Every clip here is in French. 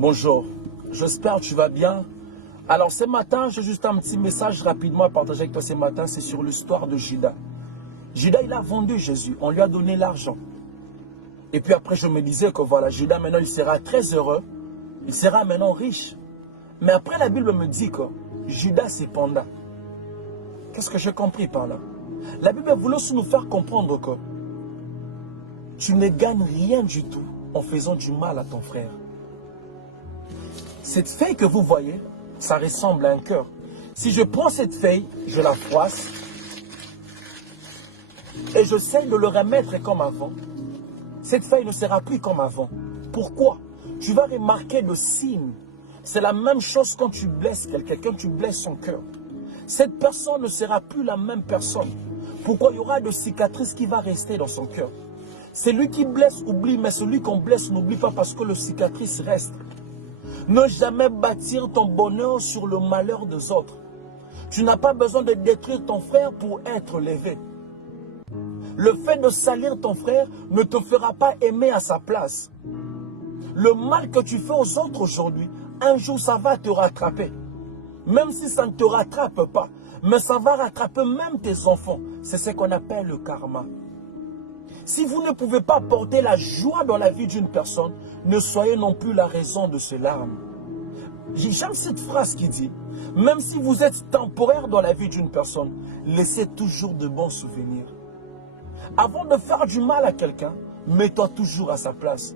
Bonjour, j'espère que tu vas bien. Alors ce matin, j'ai juste un petit message rapidement à partager avec toi ce matin, c'est sur l'histoire de Judas. Judas, il a vendu Jésus, on lui a donné l'argent. Et puis après, je me disais que voilà, Judas maintenant, il sera très heureux, il sera maintenant riche. Mais après, la Bible me dit que Judas cependant, qu'est-ce que j'ai compris par là? La Bible voulait aussi nous faire comprendre que tu ne gagnes rien du tout en faisant du mal à ton frère. Cette feuille que vous voyez, ça ressemble à un cœur. Si je prends cette feuille, je la froisse et j'essaie de le remettre comme avant, cette feuille ne sera plus comme avant. Pourquoi? Tu vas remarquer le signe. C'est la même chose quand tu blesses quelqu'un, tu blesses son cœur. Cette personne ne sera plus la même personne. Pourquoi? Il y aura de cicatrices qui vont rester dans son cœur. Celui qui blesse oublie, mais celui qu'on blesse n'oublie pas parce que le cicatrice reste. Ne jamais bâtir ton bonheur sur le malheur des autres. Tu n'as pas besoin de détruire ton frère pour être levé. Le fait de salir ton frère ne te fera pas aimer à sa place. Le mal que tu fais aux autres aujourd'hui, un jour ça va te rattraper. Même si ça ne te rattrape pas, mais ça va rattraper même tes enfants. C'est ce qu'on appelle le karma. Si vous ne pouvez pas porter la joie dans la vie d'une personne, ne soyez non plus la raison de ses larmes. J'aime cette phrase qui dit, même si vous êtes temporaire dans la vie d'une personne, laissez toujours de bons souvenirs. Avant de faire du mal à quelqu'un, mets-toi toujours à sa place.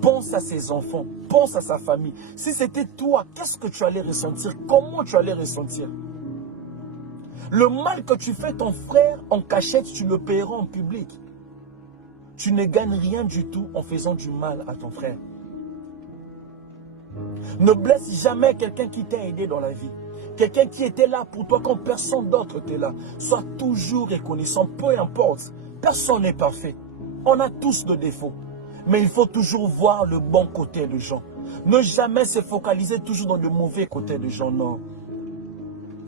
Pense à ses enfants, pense à sa famille. Si c'était toi, qu'est-ce que tu allais ressentir? Comment tu allais ressentir? Le mal que tu fais ton frère en cachette, tu le paieras en public. Tu ne gagnes rien du tout en faisant du mal à ton frère. Ne blesse jamais quelqu'un qui t'a aidé dans la vie. Quelqu'un qui était là pour toi quand personne d'autre était là. Sois toujours reconnaissant, peu importe. Personne n'est parfait. On a tous des défauts. Mais il faut toujours voir le bon côté des gens. Ne jamais se focaliser toujours dans le mauvais côté des gens, non.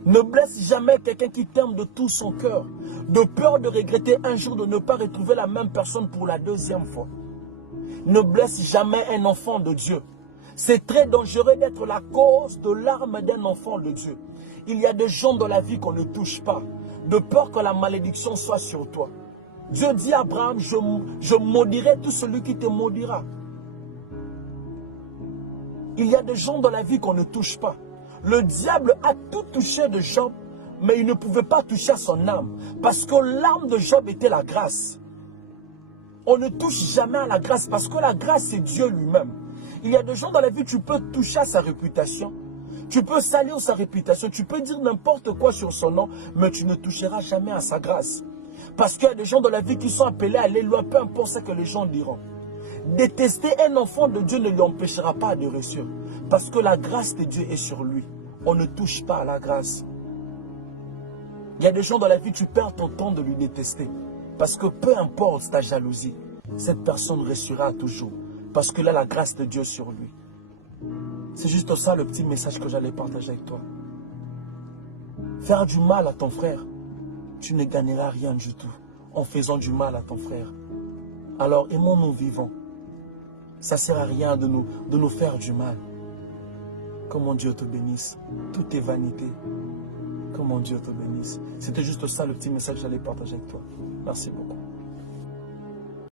Ne blesse jamais quelqu'un qui t'aime de tout son cœur. De peur de regretter un jour de ne pas retrouver la même personne pour la deuxième fois. Ne blesse jamais un enfant de Dieu. C'est très dangereux d'être la cause de larmes d'un enfant de Dieu. Il y a des gens dans la vie qu'on ne touche pas, de peur que la malédiction soit sur toi. Dieu dit à Abraham, je maudirai tout celui qui te maudira. Il y a des gens dans la vie qu'on ne touche pas. Le diable a tout touché de Job, mais il ne pouvait pas toucher à son âme, parce que l'âme de Job était la grâce. On ne touche jamais à la grâce, parce que la grâce, c'est Dieu lui-même. Il y a des gens dans la vie, tu peux toucher à sa réputation. Tu peux salir sa réputation. Tu peux dire n'importe quoi sur son nom, mais tu ne toucheras jamais à sa grâce. Parce qu'il y a des gens dans la vie qui sont appelés à aller loin, peu importe ce que les gens diront. Détester un enfant de Dieu ne lui empêchera pas de réussir. Parce que la grâce de Dieu est sur lui. On ne touche pas à la grâce. Il y a des gens dans la vie, tu perds ton temps de lui détester. Parce que peu importe ta jalousie, cette personne réussira toujours. Parce que là, la grâce de Dieu sur lui. C'est juste ça le petit message que j'allais partager avec toi. Faire du mal à ton frère, tu ne gagneras rien du tout en faisant du mal à ton frère. Alors aimons-nous vivants. Ça ne sert à rien de nous faire du mal. Que mon Dieu te bénisse. Tout est vanité. Que mon Dieu te bénisse. C'était juste ça le petit message que j'allais partager avec toi. Merci beaucoup.